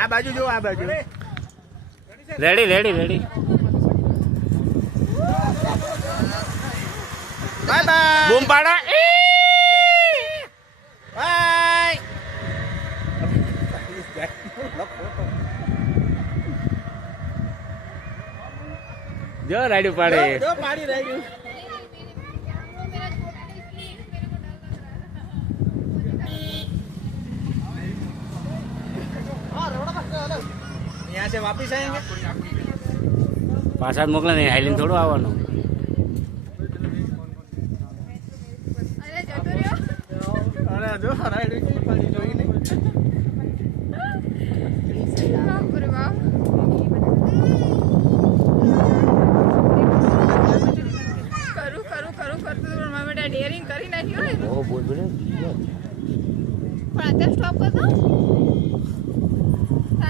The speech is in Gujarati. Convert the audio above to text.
આ બાજુ જો, આ બાજુ. Ready ready ready. Bye bye. બૂમ પાડો. બાય. જો રાડ્યું પાડે. જો પાડી રાડ્યું. यहाँ से वापिस आएंगे. પાછા મોકલે ને હાઈલીન થોડું આવવાનું. અરે જો રાડ્યું કેવી પાડી જોઈ નહીં. ડેરિંગ કરી નાખ્યું. ઓ બોલ બોલ. પણ અત્યારે સ્ટોપ કરતો.